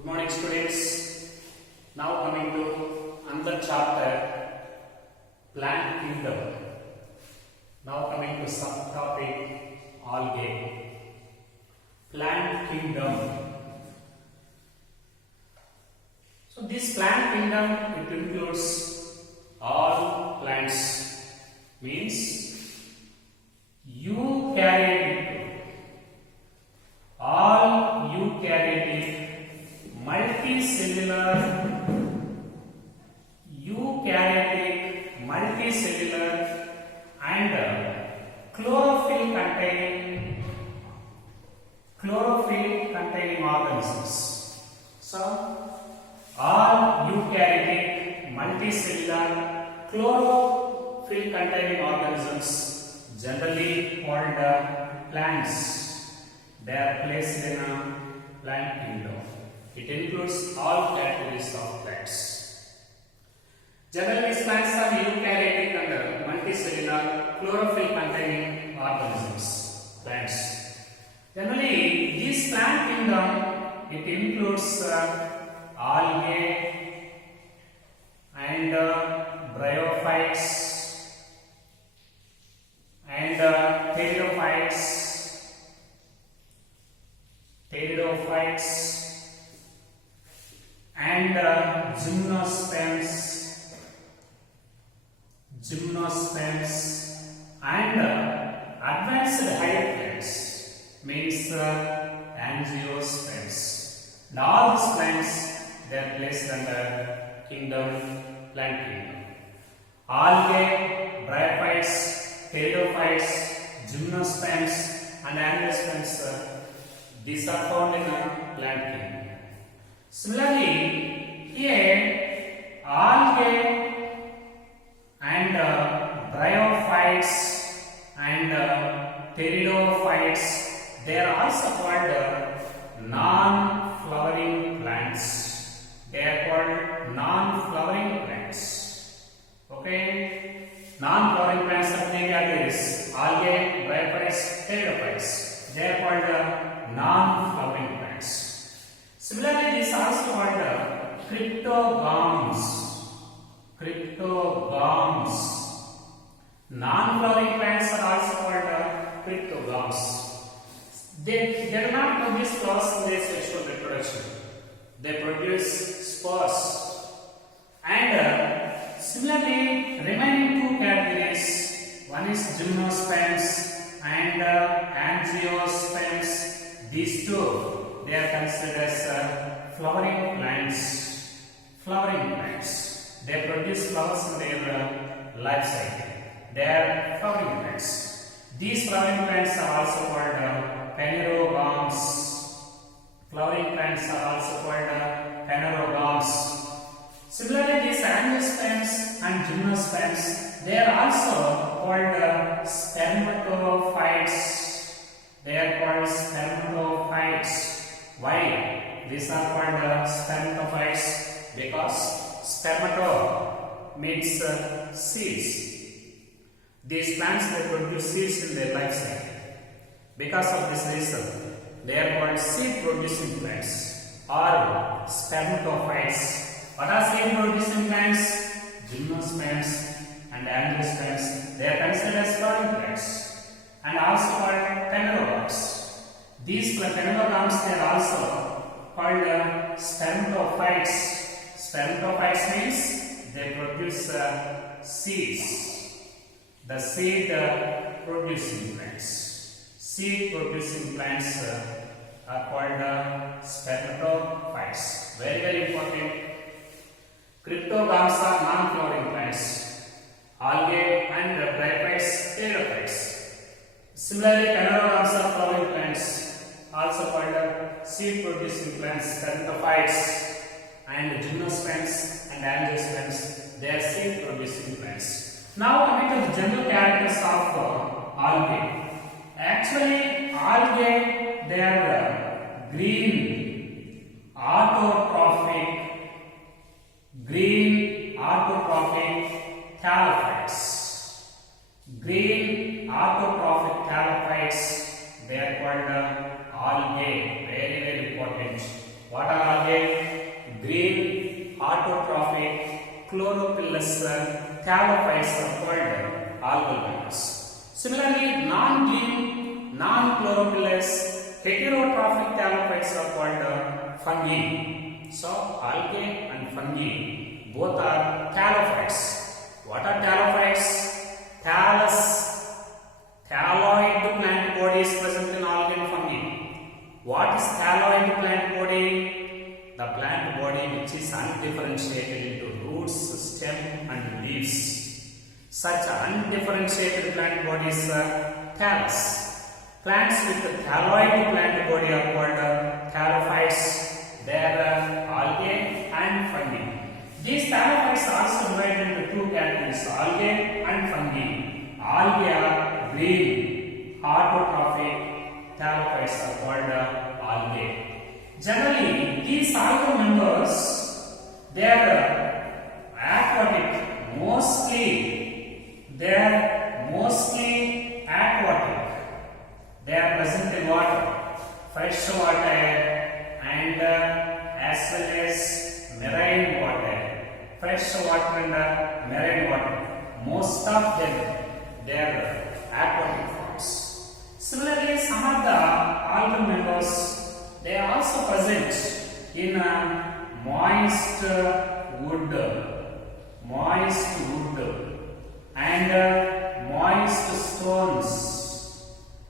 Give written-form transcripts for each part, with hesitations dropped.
Good morning, students. Now coming to another chapter, plant kingdom. Now coming to subtopic, algae. Plant kingdom. So this plant kingdom, it includes all plants. Means eukaryotic. All eukaryotic, multicellular, and chlorophyll containing organisms. So all eukaryotic, multicellular, chlorophyll containing organisms, generally called plants. They are placed in a plant kingdom. It includes all categories of plants. Generally, these plants are eukaryotic and multicellular, chlorophyll containing organisms. Plants. Generally, this plant kingdom, it includes algae and bryophytes and pteridophytes and gymnosperms and advanced higher plants, means angiosperms. And all these plants, they are placed under plant kingdom. Algae, bryophytes, pteridophytes, gymnosperms and angiosperms, these are found in a plant kingdom. Similarly, here algae and bryophytes and pteridophytes, they are also called non-flowering plants. They are called non-flowering plants. Okay? Non-flowering plants are many categories: algae, bryophytes, pteridophytes. They are called non-flowering plants. Similarly, this is also called cryptogams. Non-flowering plants are also called cryptogams. They do not produce flowers in their sexual reproduction. They produce spores. And similarly, remaining two categories, one is gymnosperms and angiosperms. These two, they are considered as flowering plants. They produce flowers in their life cycle. They are flowering plants. These flowering plants are also called phanerogams. Similarly, these angiosperms and gymnosperms, they are also called spermatophytes. Why? These are called spermatophytes because spermato means seeds. These plants, they produce seeds in their life cycle. Because of this reason, they are called seed producing plants or spermatophytes. What are seed producing plants? Gymnosperms and angiosperms, they are considered as flowering plants and also called phanerogams. These phanerogams, they are also called spermatophytes. Spermatophytes means they produce seeds. The seed producing plants. Seed producing plants are called spermatophytes. Very, very important. Cryptogams are non-flowering plants. Algae and bryophytes, pteridophytes. Similarly, phanerogams are flowering plants, also called seed producing plants, spermatophytes, and gymnosperms and angiosperms, they are seed producing plants. Now coming to the general characters of algae. Actually, algae, they are green autotrophic thallophytes. They are called algae. Very, very important. What are algae? Thalophytes are called algal members. Similarly, non-gene, non-chlorophyllous, heterotrophic thalophytes are called fungi. So, algae and fungi both are thalophytes. What are thalophytes? Thallus, thalloid plant body is present in algae and fungi. What is thalloid plant body? The plant body which is undifferentiated into roots, stem and leaves. Such undifferentiated plant bodies are thallus. Plants with the thalloid plant body are called thalophytes. They are algae and fungi. These thalophytes are also divided into two categories, algae and fungi. Algae are green, autotrophic. Thalophytes are called algae. Generally, these algal members, they are aquatic. Mostly aquatic. They are present in water, fresh water, and as well as marine water. Fresh water and marine water. Most of them, they are aquatic forms. Similarly, some of the algal members, they are also present in moist wood and moist stones,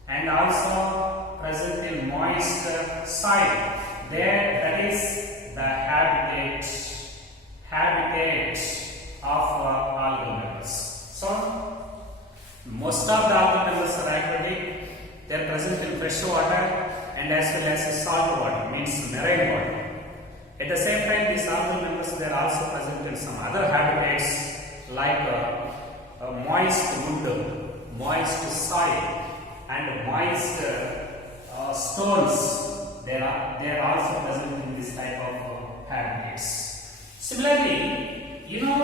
and also present in moist soil. That is the habitat of algal members. So, most of the algal members are aquatic. They are present in fresh water and as well as salt water, means marine water. At the same time, these algal members, they are also present in some other habitats like moist wood, moist soil, and moist stones. They are also present in this type of habitats. Similarly,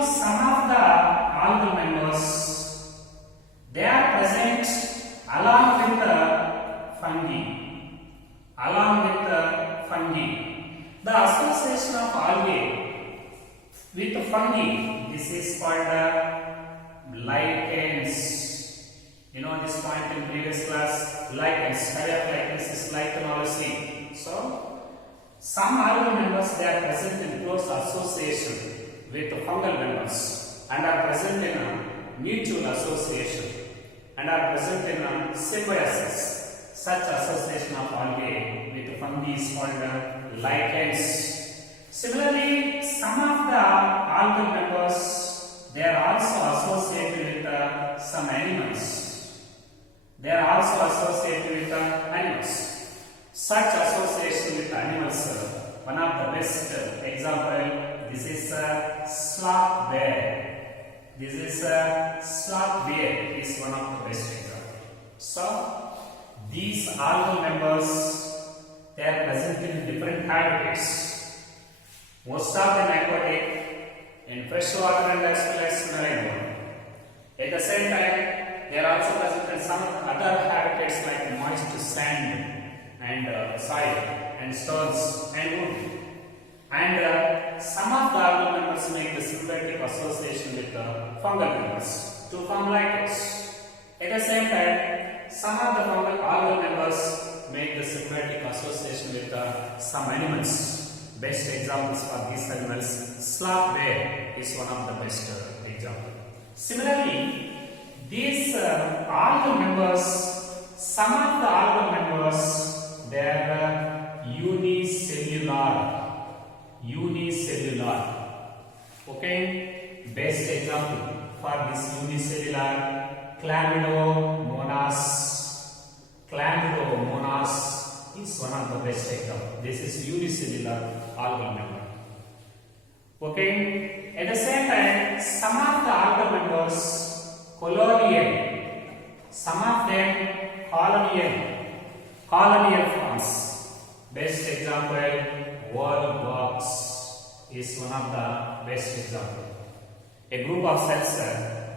some of the algal members, they are present along with the fungi. The association of algae with fungi, this is called lichens. You know this point in previous class, lichens. Study of lichens is lichenology. So, some algal members, they are present in close association with fungal members and are present in a mutual association and are present in a symbiosis. Such association of algae with fungi is called lichens. Similarly, some of the algal members, they are also associated with some animals. Such association with animals, one of the best example, this is sloth bear. Is one of the best example. So, these algal members, they are present in different habitats. Most of them aquatic, in fresh water and as well as marine water. At the same time, they are also present in some other habitats like moist sand and soil and stones and wood. And some of the algal members make the symbiotic association with the fungal members to form lichens. At the same time, some of the fungal algal members make the symbiotic association with some animals. Best examples for these animals, sloth bear is one of the best example. Similarly, these algal members, some of the algal members, they are unicellular. Okay, best example for this unicellular, Chlamydomonas is one of the best example. This is unicellular algal member. Okay, at the same time, some of the algal members colonial, some of them colonial forms. Best example, wallbox is one of the best example. A group of cells,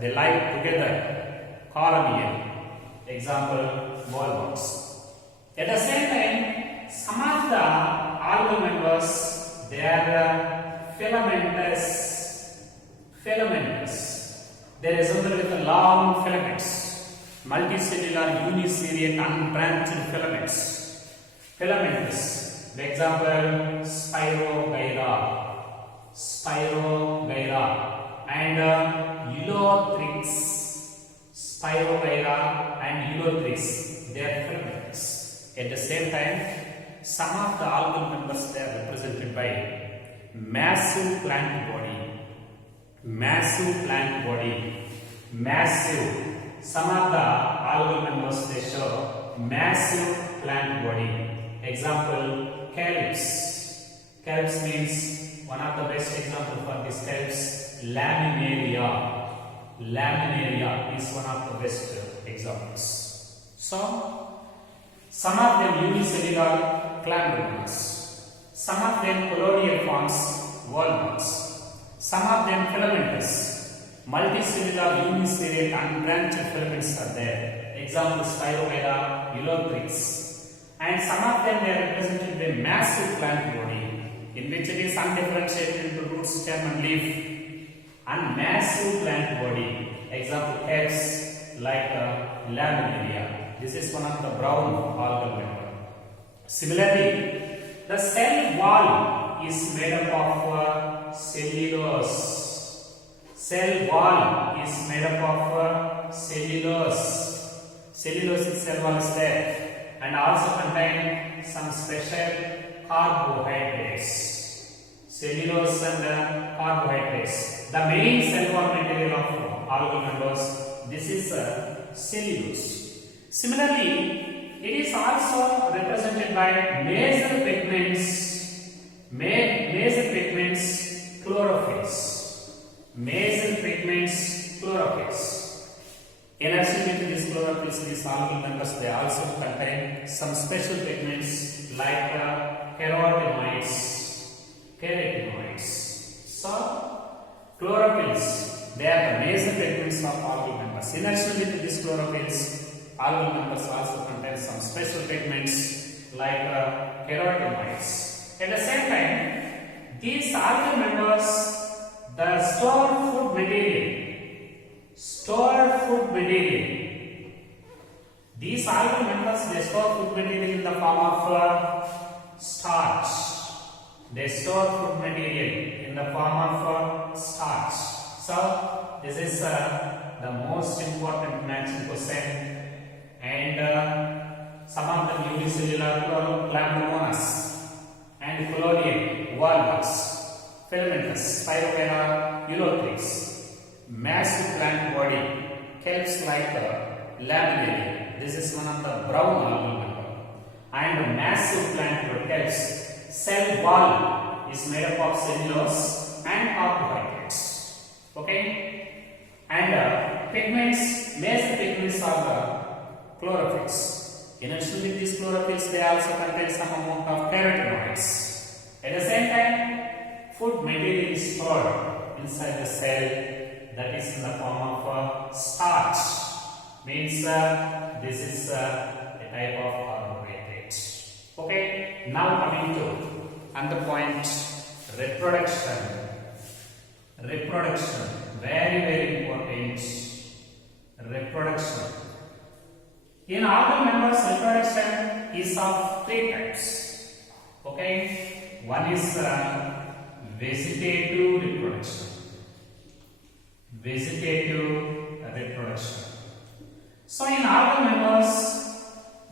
they lie together, colonial. Example, wallbox. At the same time, some of the algal members, they are filamentous. They resemble with long filaments, multicellular, uniseriate, unbranched filaments. Filamentous. The example Spirogyra, and Spirogyra and Ulothrix. They are filamentous. At the same time, some of the algal members they are represented by massive plant body. Some of the algal members they show massive plant body. Example, calyps. Calyps means one of the best example for this calyps, laminaria. Laminaria is one of the best examples. So, some of them unicellular glandules, some of them colloidal forms, walnuts. Some of them filamentous, multicellular, uniseriate, unbranched filaments are there. Example, Spirogyra, Ulothrix. And some of them they are represented by massive plant body, in which it is undifferentiated into root, stem and leaf. And massive plant body. Example, calyps like laminaria. This is one of the brown algal member. Similarly, the cell wall is made up of cellulose. Cell wall is made up of cellulose. Cellulose cell wall is there, and also contain some special carbohydrates. Cellulose and carbohydrates. The main cell wall material of algal members. This is cellulose. Similarly, it is also represented by major pigments. Major pigments, chlorophylls. Major pigments, chlorophylls. In addition to these chlorophylls, these algal members they also contain some special pigments like carotenoids. So, chlorophylls they are the major pigments of algal members. In addition to these chlorophylls, algal members also contain some special pigments like carotenoids. At the same time, these algal members the store food material. These algal members they store food material in the form of starch. They store food material in the form of starch. So this is the most important matching question, and some of them unicellular glandulomas and colloidal walnuts, filamentous, Spirogyra, Ulothrix, massive plant body, calyps like laminaria. This is one of the brown algal member, and massive plant body calyps. Cell wall is made up of cellulose and carbohydrates. Okay, and pigments, major pigments are the chlorophylls. In addition to these chlorophylls, they also contain some amount of carotenoids. At the same time, food material is stored inside the cell, that is in the form of starch. Means this is a type of carbohydrate. Okay, now coming to another point, reproduction. Reproduction, very important. Reproduction. In algal members, reproduction is of three types. Okay, one is vegetative reproduction. So in algal members,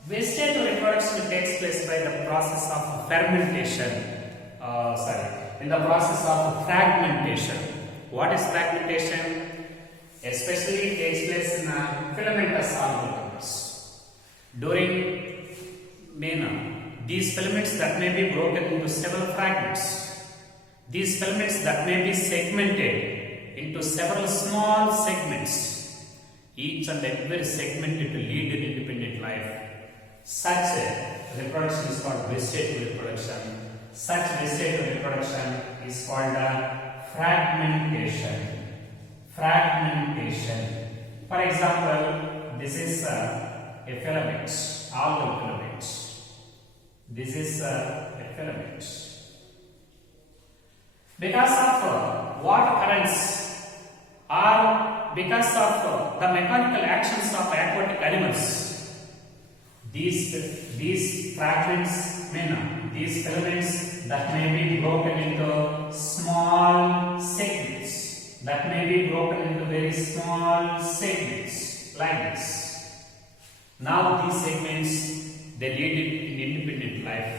vegetative reproduction takes place by the process of fermentation. In the process of fragmentation. What is fragmentation? Especially takes place in filamentous algal members. During these filaments that may be broken into several fragments. These filaments that may be segmented into several small segments. Each and every segment to lead an independent life. Such reproduction is called vegetative reproduction. Such vegetative reproduction is called fragmentation. For example, this is a filament, algal filament. This is a filament. Because of water currents or because of the mechanical actions of aquatic animals. These fragments, these filaments that may be broken into small segments, very small segments like this. Now these segments, they lead in independent life.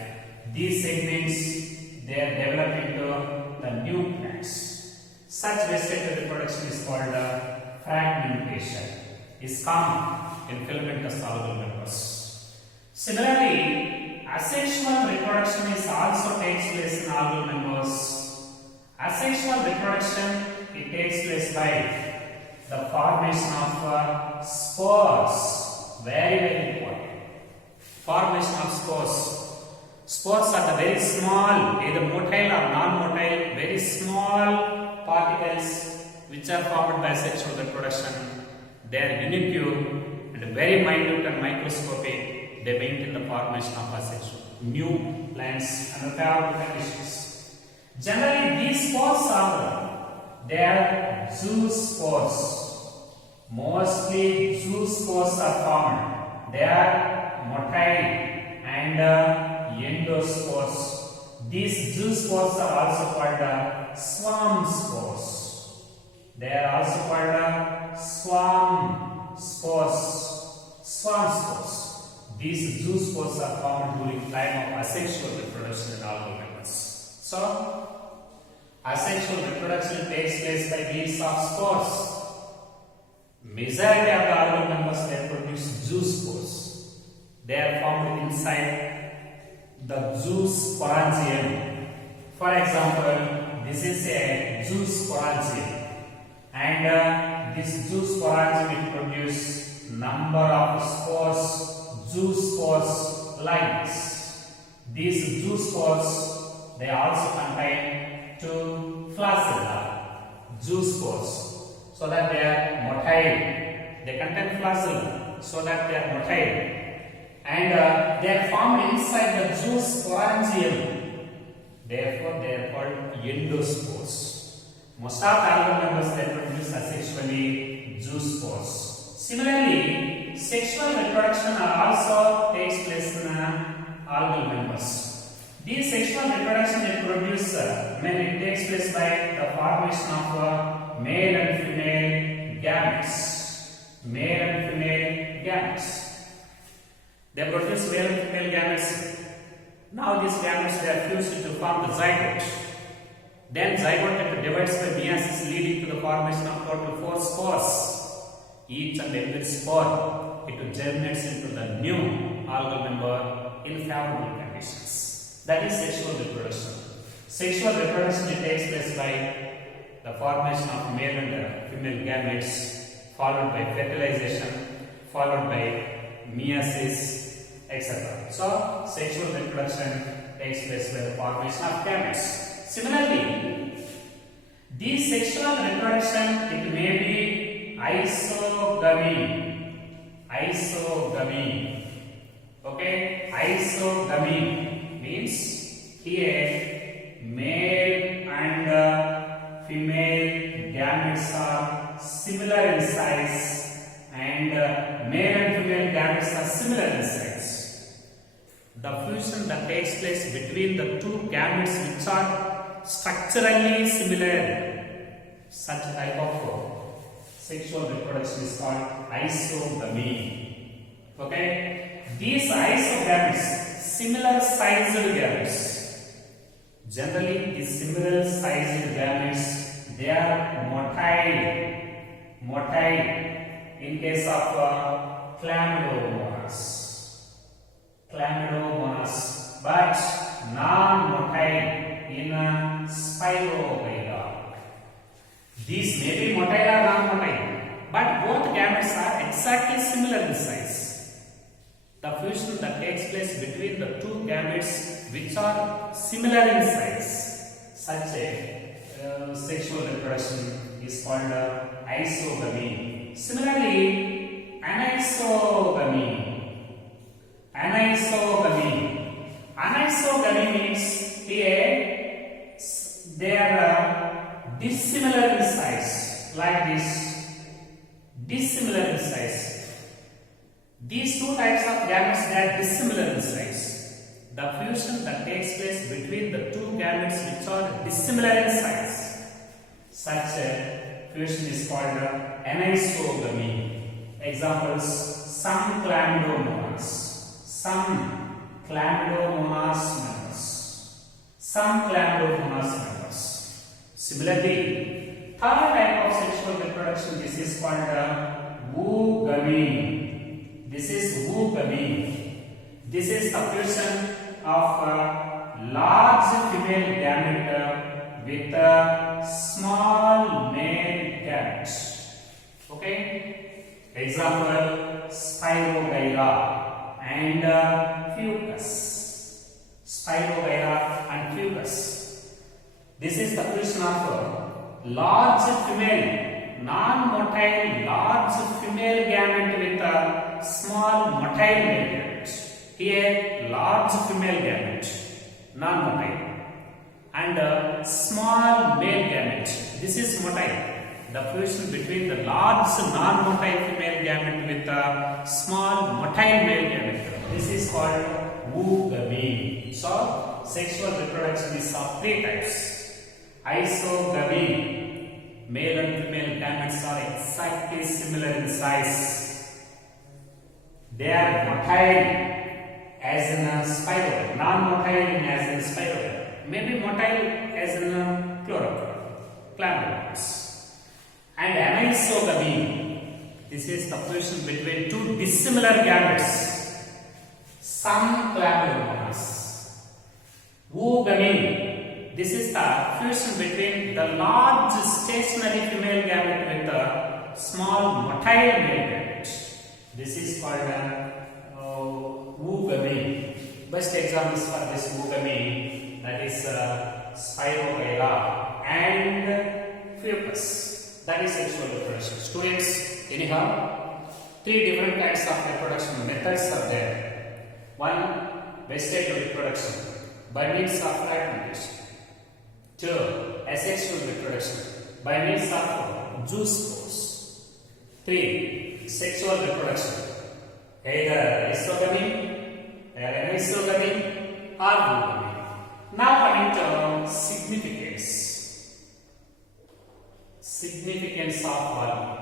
These segments, they are developed into the new plants. Such vegetative reproduction is called fragmentation. Is common in filamentous algal members. Similarly, asexual reproduction is also takes place in algal members. Asexual reproduction, it takes place by the formation of spores. Very important. Formation of spores. Spores are the very small, either motile or non-motile, very small particles which are formed by sexual reproduction. They are unique and very minute and microscopic. They maintain the formation of asexual new plants under favorable conditions. Generally, these spores are zoospores. Mostly zoospores are formed. They are motile and endospores. These zoospores are also called swarm spores. They are also called swarm spores. These zoospores are formed during time of asexual reproduction in algal members. So, asexual reproduction takes place by means of spores. Majority of the algal members, they produce zoospores. They are formed inside the zoosporangium. For example, this is a zoosporangium, and this zoosporangium produces number of spores, zoospores like this. These zoospores, they also contain two flagella, zoospores, so that they are motile. They contain flagella, so that they are motile. And they are formed inside the zoosporangium. Therefore, they are called endospores. Most of the algal members, they produce asexually zoospores. Similarly, sexual reproduction also takes place in algal members. These sexual reproduction they produce, it takes place by the formation of male and female gametes. Male and female gametes. They produce male and female gametes. Now these gametes, they are fused to form the zygote. Then zygote divides by meiosis, leading to the formation of total 4 spores. Each and every spore, it germinates into the new algal member in favorable conditions. That is sexual reproduction. Sexual reproduction, it takes place by the formation of male and female gametes, followed by fertilization, followed by meiosis, etc. So, sexual reproduction takes place by the formation of gametes. Similarly, this sexual reproduction, it may be isogamy. Okay, isogamy means here male and female gametes are similar in size, and male and female gametes are similar in size. The fusion that takes place between the two gametes which are structurally similar, such type of sexual reproduction is called isogamy. Okay, these isogametes, similar sized gametes. Generally, these similar sized gametes, they are motile in case of chlamydomonas, but non-motile in Spirogyra. These may be motile or non-motile, but both gametes are exactly similar in size. The fusion that takes place between the two gametes which are similar in size, such a sexual reproduction is called isogamy. Similarly, anisogamy means here they are dissimilar in size, like this. dissimilar in size. These two types of gametes, they are dissimilar in size. The fusion that takes place between the two gametes which are dissimilar in size, such a fusion is called anisogamy. Examples: some chlamydomonas, some chlamydomonas members, some chlamydomonas members. Similarly, third type of sexual reproduction, this is called oogamy. This is oogamy. This is the fusion of a large female gamete with a small male gamete. Okay? Example: Spirogyra and fucus. Spirogyra and fucus. This is the fusion of a large female, non-motile large female gamete with a small motile male gamete. Here, large female gamete, non-motile, and a small male gamete. This is motile. The fusion between the large non-motile female gamete with a small motile male gamete. This is called oogamy. So, sexual reproduction is of three types. Isogamy. Male and female gametes are exactly similar in size. They are motile as in a spirogyra, non-motile as in spirogyra, maybe motile as in a chlamydomonas. And anisogamy, this is the fusion between two dissimilar gametes, some chlamydomonas. Oogamy, this is the fusion between the large stationary female gamete with a small motile male gamete. This is called oogamy. Best examples for this oogamy, that is Spirogyra and fucus. That is sexual reproduction. Students, anyhow, three different kinds of reproduction methods are there. One, vegetative reproduction by means of fragmentation. Two, asexual reproduction by means of zoospores. Three, sexual reproduction either isogamy, anisogamy, or oogamy. Now coming to significance. Significance of organ.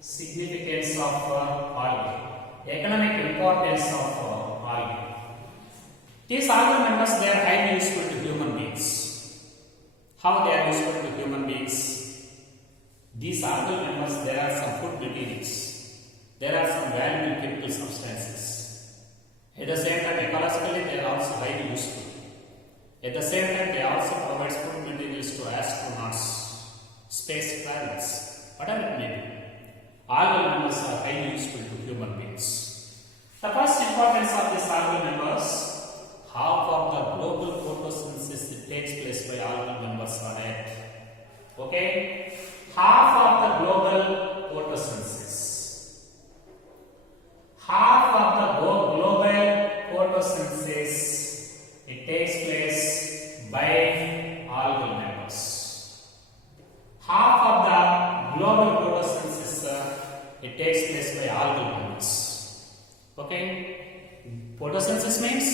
Significance of organ. Economic importance of organ. These organ members, they are highly useful to human beings. How they are useful to human beings? These organ members, there are some food materials. There are some valuable chemical substances. At the same time, ecologically, they are also highly useful. At the same time, they also provide food materials to astronauts, space planets, whatever it may be. Organ members are highly useful to human beings. The first importance of these organ members, half of the global photosynthesis that takes place by organ members on Earth. Okay? Half of the global photosynthesis. Half of the global photosynthesis, it takes place by algal members. Half of the global photosynthesis, it takes place by algal members. Okay? Photosynthesis means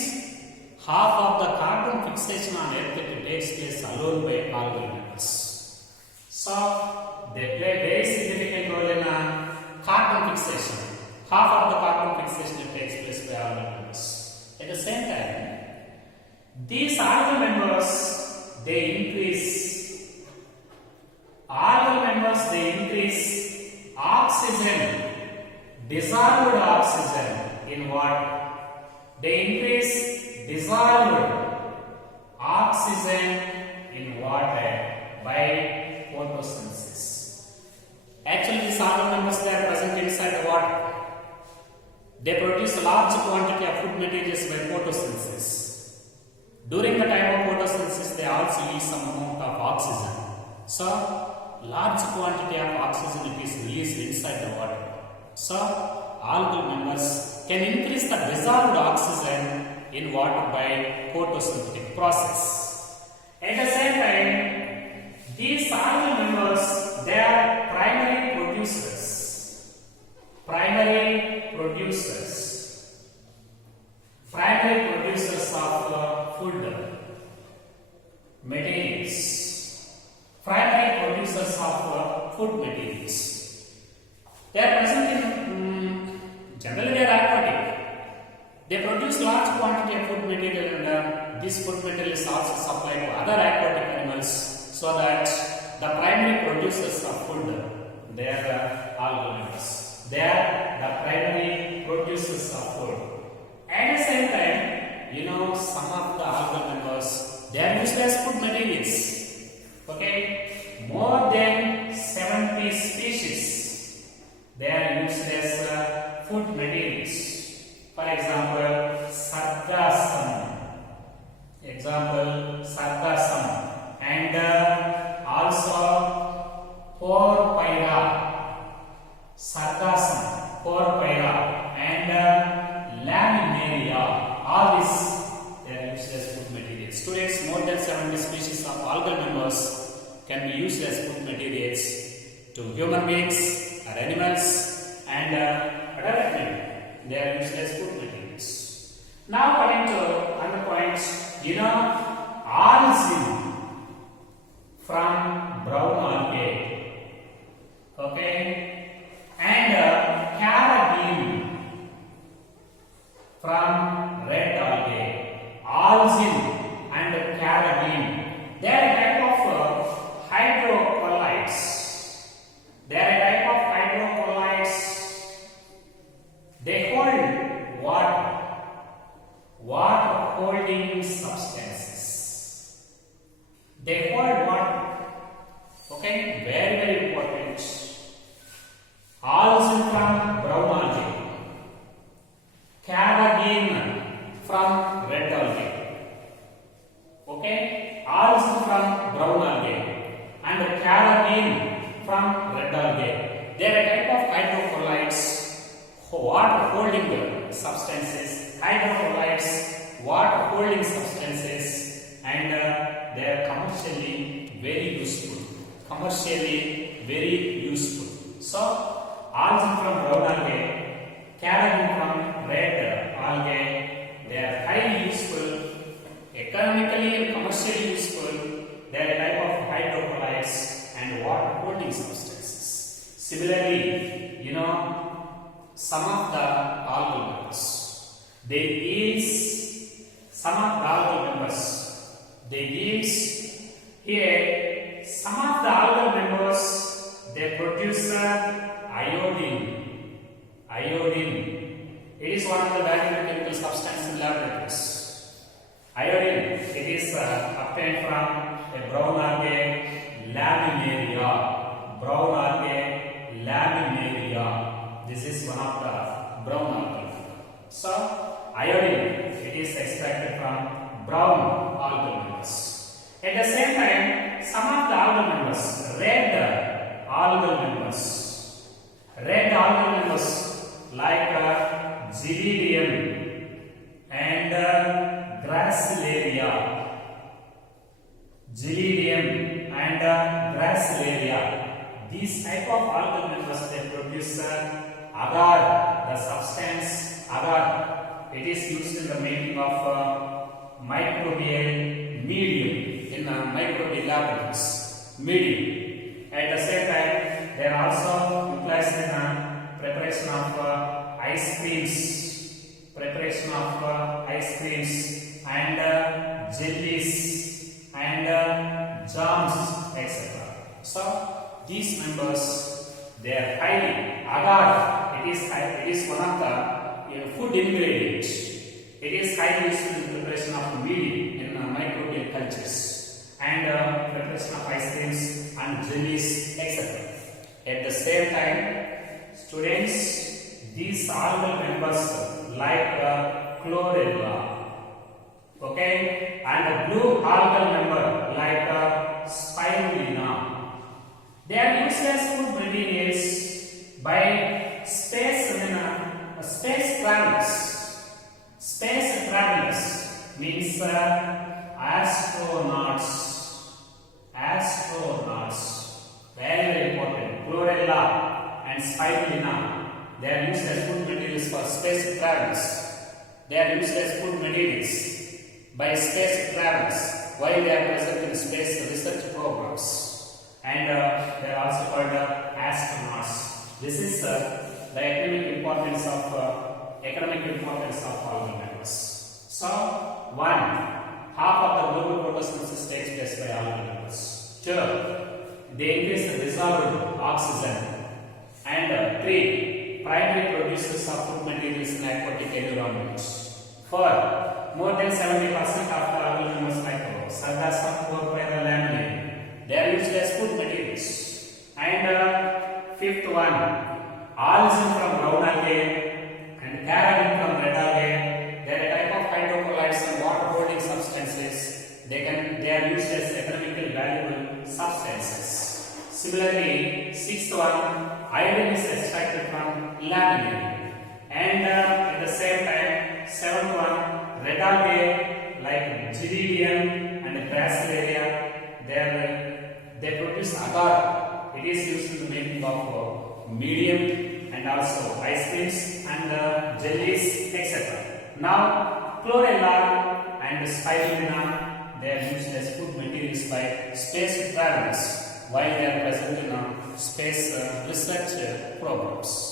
half of the carbon fixation on Earth, it takes place alone by algal members. So, they play a very significant role in carbon fixation. Half of the carbon fixation takes place by algal members. At the same time, these algal members, they increase oxygen, dissolved oxygen in water. They increase dissolved oxygen in water by photosynthesis. Actually, these algal members, they are present inside the water. They produce a large quantity of food materials by photosynthesis. During the time of photosynthesis, they also use some amount of oxygen. So, large quantity of oxygen is released inside the water. So, algal members can increase the dissolved oxygen in water by photosynthetic process. At the same time, these algal members, they are primary food materials. They are present in generally they are aquatic. They produce large quantity of food material, and this food material is also supplied to other aquatic animals, so that the primary producers of food, they are the algal members. They are the primary producers of food. At the same time, some of the algal members, they are used as food materials. Okay, more than 70 species, they are used as food materials. For example, sargassum, and also porphyra, and laminaria. All these, they are used as food materials. Students, more than 70 species of algal members can be used as food materials to human beings or animals and other animals. They are used as food materials. Now coming to another point, algae from brown algae, okay, and carrageen from red algae. Algae and carrageen, they are a type of hydrocolloids. They hold water holding substances. They hold water. Okay, very, very important. Algae from brown algae, carrageen from red algae. Okay, algae from brown algae and carrageen from red algae. They are a type of hydrocolloids, water holding substances. And they are commercially very useful. So, algae from brown algae, carrageen from red algae, they are highly useful, economically and commercially useful. They are a type of hydrocolloids and water holding substances. Similarly, some of the algal members, they yield here. Some of the algal members, they produce iodine. It is one of the valuable chemical substances in laboratories. Iodine, it is obtained from a brown algae, laminaria. This is one of the brown algae. So, iodine, it is extracted from brown algal members. At the same time, some of the algal members, red algal members like Gelidium and Gracilaria. These type of algal members, they produce agar, the substance agar. It is used in the making of microbial medium in microbial laboratories. At the same time, they are also utilized in preparation of ice creams and jellies and jams, etc. So these members, they are highly agar. It is one of the food ingredient. It is highly useful in preparation of medium in microbial cultures and preparation of ice creams and jellies, etc. At the same time, students, these algal members like chlorella, okay, and a blue algal member like spirulina, they are used as food materials by space travelers. Space travelers means astronauts. Very, very important. Chlorella and spirulina, they are used as food materials for space travelers. They are used as food materials by space travelers while they are present in space research programs. and they are also called astronauts. This is the economic importance of algal members. So, one, half of the global photosynthesis takes place by algal members. Two, they increase the dissolved oxygen. And three, primary producers of food materials in aquatic environments. Four, more than 70% of the algal members like Sargassum chlorpyrrolaminae, they are used as food materials. And fifth one, algin from brown algae and carabin from red algae. They are a type of hydrocolloids and water holding substances. They are used as economically valuable substances. Similarly, sixth one, iodine is extracted from laminae. And at the same time, seventh one, red algae like Giridium and Gracilaria, they produce agar. It is used in the making of medium and also ice creams and jellies, etc. Now, chlorella and spirulina, they are used as food materials by space travelers while they are present in space research programs.